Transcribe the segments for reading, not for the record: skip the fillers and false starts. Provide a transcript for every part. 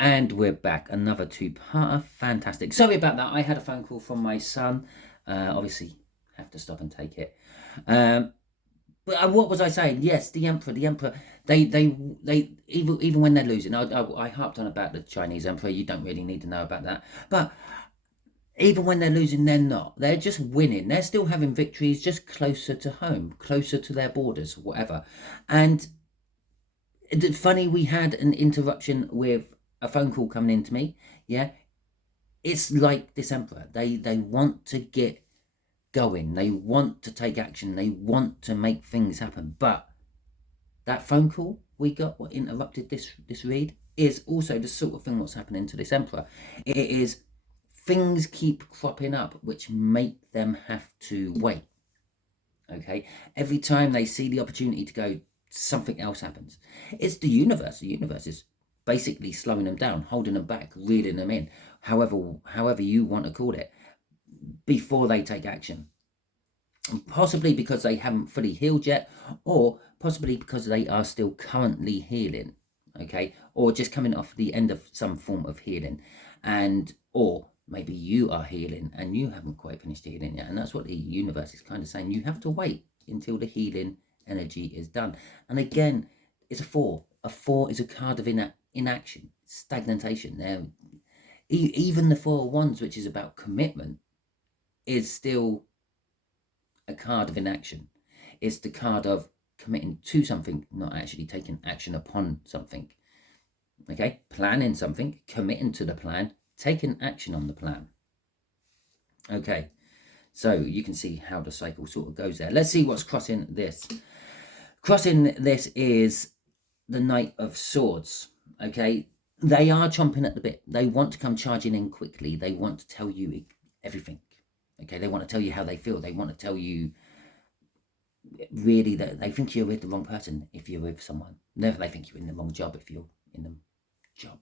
And we're back, another two-parter, fantastic. Sorry about that, I had a phone call from my son. Obviously, have to stop and take it. But what was I saying? Yes, the emperor. They even when they're losing. I harped on about the Chinese emperor. You don't really need to know about that. But even when they're losing, they're not. They're just winning. They're still having victories, just closer to home, closer to their borders, whatever. And it's funny, we had an interruption with a phone call coming in to me. Yeah, it's like this emperor. They want to get going. They want to take action. They want to make things happen. But that phone call we got, what interrupted this read, is also the sort of thing what's happening to this emperor. It is things keep cropping up which make them have to wait. Okay, every time they see the opportunity to go, something else happens. It's the universe. The universe is basically slowing them down, holding them back, reeling them in, however you want to call it, before they take action. Possibly because they haven't fully healed yet, or possibly because they are still currently healing, okay, or just coming off the end of some form of healing, and or maybe you are healing and you haven't quite finished healing yet, and that's what the universe is kind of saying. You have to wait until the healing energy is done. And again, it's a 4. A 4 is a card of inaction, stagnation. Now, even the 4 of Wands, which is about commitment, is still a card of inaction. It's the card of committing to something, not actually taking action upon something. Okay, planning something, committing to the plan, taking action on the plan. Okay, so you can see how the cycle sort of goes there. Let's see what's crossing this. Crossing this is the Knight of Swords. Okay, they are chomping at the bit. They want to come charging in quickly. They want to tell you everything. Okay, they want to tell you how they feel. They want to tell you really that they think you're with the wrong person if you're with someone. Never they think you're in the wrong job if you're in the job.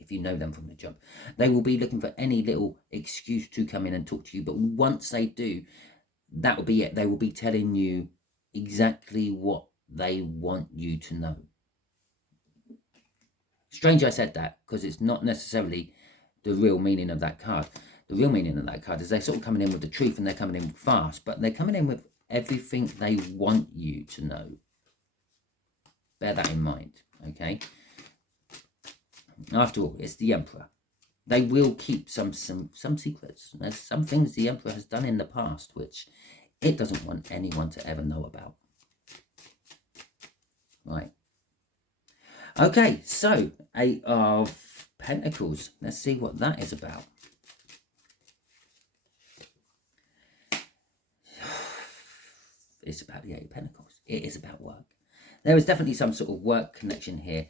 If you know them from the job, they will be looking for any little excuse to come in and talk to you. But once they do, that will be it. They will be telling you exactly what they want you to know. Strange I said that, because it's not necessarily the real meaning of that card. The real meaning of that card is they're sort of coming in with the truth, and they're coming in fast, but they're coming in with everything they want you to know. Bear that in mind, okay? After all, it's the Emperor. They will keep some secrets. There's some things the Emperor has done in the past which it doesn't want anyone to ever know about. Right. Okay, so 8 of Pentacles. Let's see what that is about. It's about the 8 of Pentacles. It is about work. There is definitely some sort of work connection here.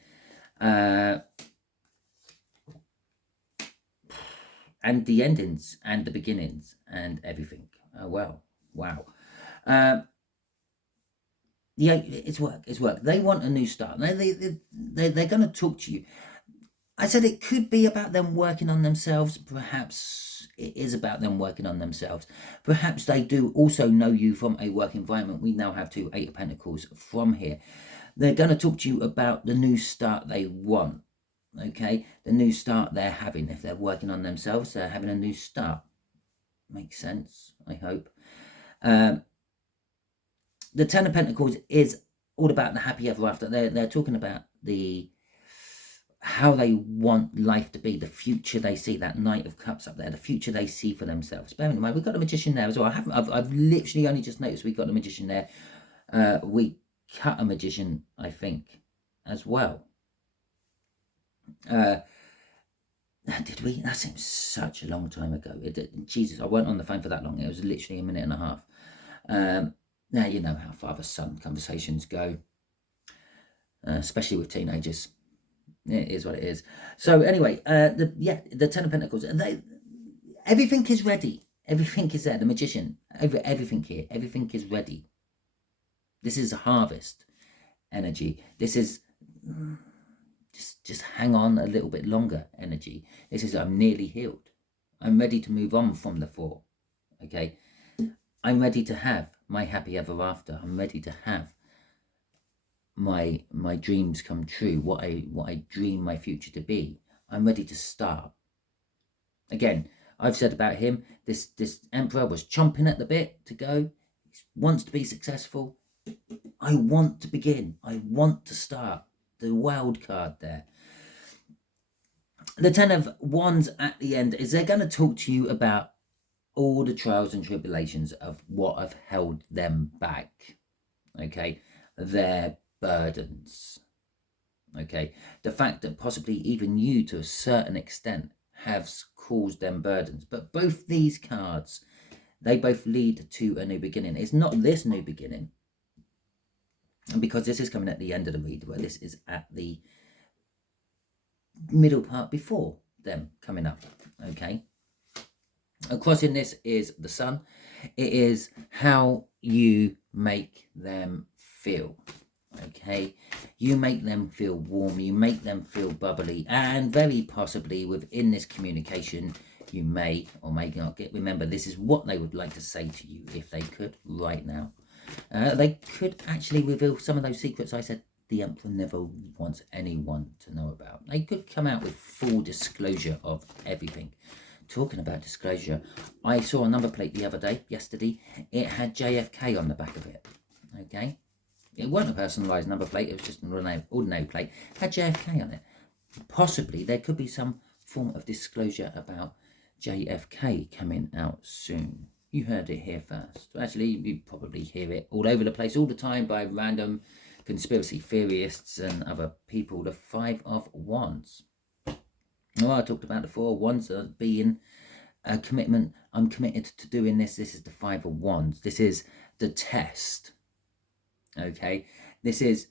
And the endings and the beginnings and everything. Oh, well, wow. Yeah, it's work. It's work. They want a new start. They're going to talk to you. I said it could be about them working on themselves. Perhaps it is about them working on themselves. Perhaps they do also know you from a work environment. We now have 2 8 of Pentacles from here. They're going to talk to you about the new start they want. Okay, the new start they're having. If they're working on themselves, they're having a new start. Makes sense, I hope. The 10 of Pentacles is all about the happy ever after. They're talking about how they want life to be, the future they see. That Knight of Cups up there, the future they see for themselves. Bear in mind, we've got a Magician there as well. I've literally only just noticed we've got a Magician there. We cut a Magician, I think, as well. Did we? That seems such a long time ago. Jesus, I weren't on the phone for that long. It was literally a minute and a half. Now you know how father-son conversations go, especially with teenagers. It is what it is. So anyway, the 10 of Pentacles. Everything is ready. Everything is there. The Magician. Everything here. Everything is ready. This is a harvest energy. This is just hang on a little bit longer energy. This is I'm nearly healed. I'm ready to move on from the 4. Okay. I'm ready to have my happy ever after. I'm ready to have my dreams come true, what I dream my future to be. I'm ready to start. Again, I've said about him, this Emperor was chomping at the bit to go. He wants to be successful. I want to begin. I want to start. The wild card there. The Ten of Wands at the end is they're going to talk to you about all the trials and tribulations of what have held them back. Okay, their burdens. Okay, the fact that possibly even you to a certain extent have caused them burdens. But both these cards, they both lead to a new beginning. It's not this new beginning, because this is coming at the end of the read, where this is at the middle part before them coming up. Okay, crossing this is the Sun. It is how you make them feel. Okay, you make them feel warm, you make them feel bubbly, and very possibly within this communication you may or may not get. Remember, this is what they would like to say to you if they could right now. They could actually reveal some of those secrets I said the Emperor never wants anyone to know about. They could come out with full disclosure of everything. Talking about disclosure, I saw a number plate the other day, yesterday. It had JFK on the back of it. Okay, it wasn't a personalised number plate, it was just an ordinary plate. It had JFK on it. Possibly there could be some form of disclosure about JFK coming out soon. You heard it here first. Actually, you probably hear it all over the place all the time by random conspiracy theorists and other people. The Five of Wands. Well, I talked about the Four of Wands being a commitment. I'm committed to doing this. This is the Five of Wands. This is the test. Okay, this is.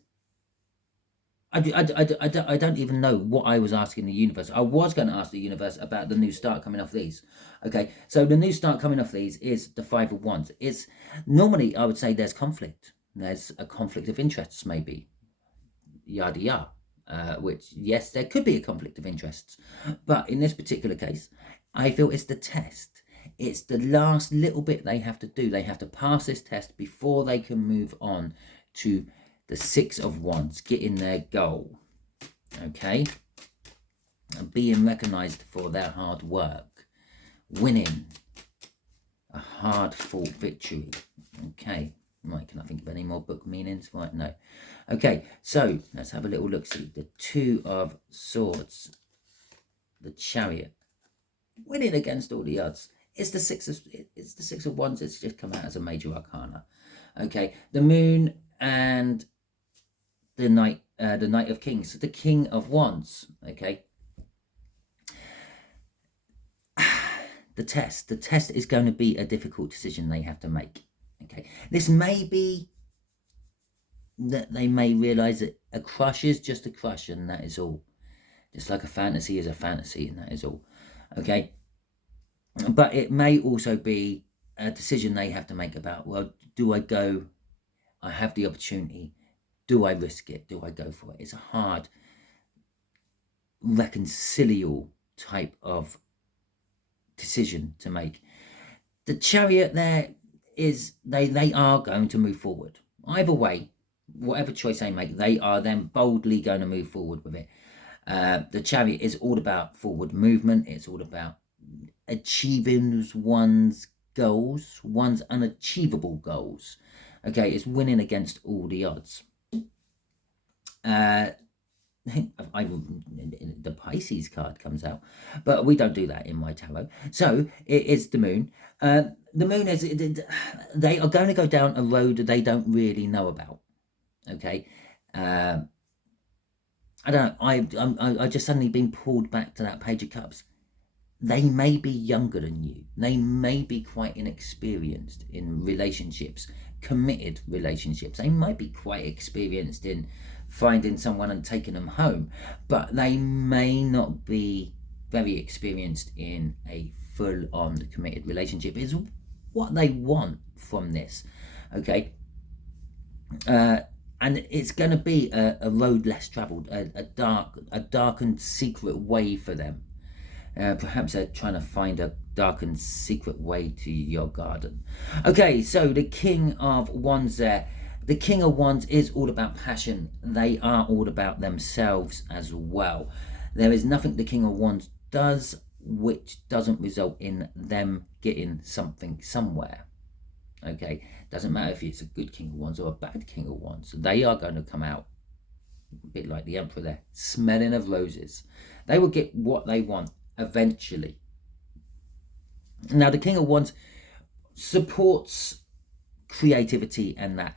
I don't even know what I was asking the universe. I was going to ask the universe about the new start coming off these. Okay, so the new start coming off these is the Five of Wands. It's normally, I would say, there's conflict. There's a conflict of interests, maybe. Yada yada. Which, yes, there could be a conflict of interests. But in this particular case, I feel it's the test. It's the last little bit they have to do. They have to pass this test before they can move on to the Six of Wands, getting their goal. Okay? And being recognised for their hard work. Winning a hard-fought victory. Okay. Right, can I think of any more book meanings? Right, no. Okay, so let's have a little look-see. The Two of Swords. The Chariot. Winning against all the odds. It's the Six of Wands. It's just come out as a major arcana. Okay, the Moon and the Knight of Kings. The King of Wands. Okay. The test. The test is going to be a difficult decision they have to make. Okay, this may be that they may realise that a crush is just a crush and that is all. Just like a fantasy is a fantasy and that is all. Okay, but it may also be a decision they have to make about, well, do I go? I have the opportunity. Do I risk it? Do I go for it? It's a hard, reconcilial type of decision to make. The Chariot there is they are going to move forward. Either way, whatever choice they make, they are then boldly going to move forward with it. The Chariot is all about forward movement. It's all about achieving one's goals, one's unachievable goals. Okay, it's winning against all the odds. The Pisces card comes out, but we don't do that in my tarot. So it is the Moon. The Moon is, they are going to go down a road they don't really know about. Okay, I don't know. I just suddenly been pulled back to that Page of Cups. They may be younger than you. They may be quite inexperienced in relationships, committed relationships. They might be quite experienced in finding someone and taking them home, but they may not be very experienced in a full-on committed relationship. Is what they want from this. Okay, and it's going to be a road less traveled, a darkened secret way for them. Perhaps they're trying to find a darkened secret way to your garden. Okay, so the King of Wands there. The King of Wands is all about passion. They are all about themselves as well. There is nothing the King of Wands does which doesn't result in them getting something somewhere. Okay, doesn't matter if it's a good King of Wands or a bad King of Wands. They are going to come out, a bit like the Emperor there, smelling of roses. They will get what they want eventually. Now, the King of Wands supports creativity and that.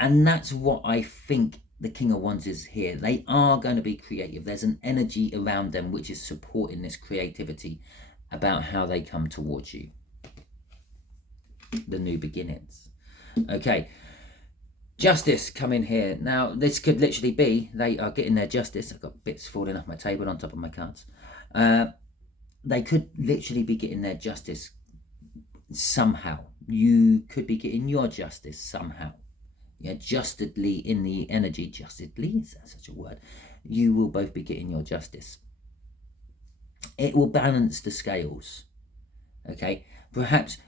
And that's what I think the King of Wands is here. They are going to be creative. There's an energy around them which is supporting this creativity about how they come towards you. The new beginnings. Okay. Justice come in here. Now, this could literally be they are getting their justice. I've got bits falling off my table on top of my cards. They could literally be getting their justice somehow. You could be getting your justice somehow. Yeah, justedly in the energy. Justedly, is that such a word? You will both be getting your justice. It will balance the scales. Okay, perhaps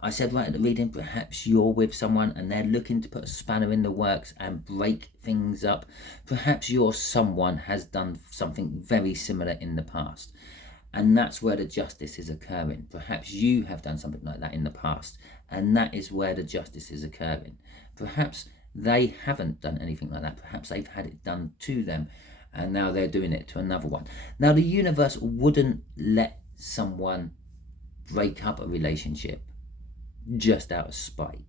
I said right at the reading, perhaps you're with someone and they're looking to put a spanner in the works and break things up. Perhaps your someone has done something very similar in the past. And that's where the justice is occurring. Perhaps you have done something like that in the past, and that is where the justice is occurring. Perhaps they haven't done anything like that. Perhaps they've had it done to them, and now they're doing it to another one. Now, the universe wouldn't let someone break up a relationship just out of spite.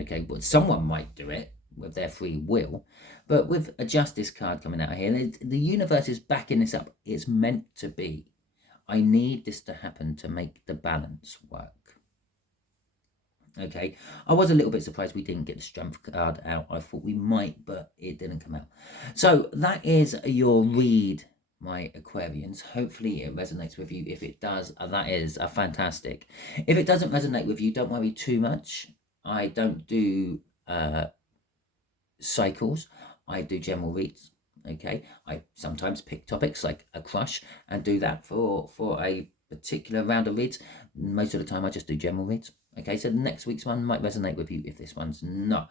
Okay, but someone might do it with their free will. But with a justice card coming out here, the universe is backing this up. It's meant to be. I need this to happen to make the balance work. Okay, I was a little bit surprised we didn't get the strength card out. I thought we might, but it didn't come out. So that is your read, my Aquarians. Hopefully it resonates with you. If it does, that is a fantastic. If it doesn't resonate with you, don't worry too much. I don't do cycles. I do general reads. Okay, I sometimes pick topics like a crush and do that for a particular round of reads. Most of the time I just do general reads. Okay, so the next week's one might resonate with you if this one's not.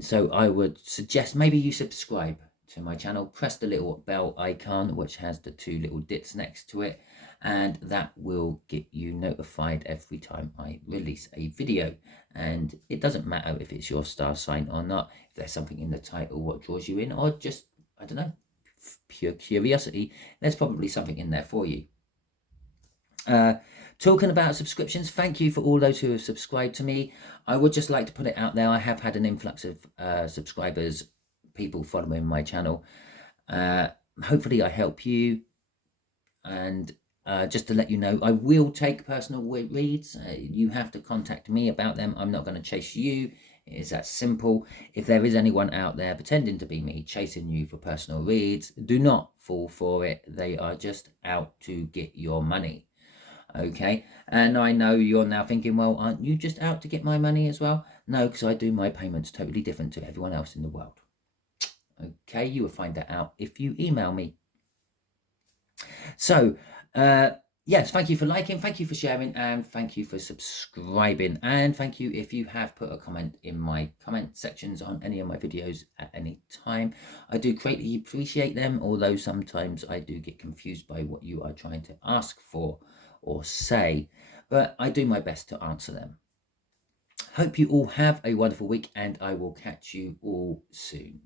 So I would suggest maybe you subscribe to my channel, press the little bell icon which has the two little dits next to it, and that will get you notified every time I release a video. And it doesn't matter if it's your star sign or not, if there's something in the title what draws you in, or just, I don't know, pure curiosity, there's probably something in there for you. Talking about subscriptions, thank you for all those who have subscribed to me. I would just like to put it out there, I have had an influx of subscribers, people following my channel. Hopefully I help you. And just to let you know, I will take personal reads. You have to contact me about them. I'm not going to chase you. It is that simple. If there is anyone out there pretending to be me, chasing you for personal reads, do not fall for it. They are just out to get your money. Okay, and I know you're now thinking, well, aren't you just out to get my money as well? No, because I do my payments totally different to everyone else in the world. Okay, you will find that out if you email me. So, yes, thank you for liking, thank you for sharing, and thank you for subscribing. And thank you if you have put a comment in my comment sections on any of my videos at any time. I do greatly appreciate them, although sometimes I do get confused by what you are trying to ask for or say, but I do my best to answer them. Hope you all have a wonderful week, and I will catch you all soon.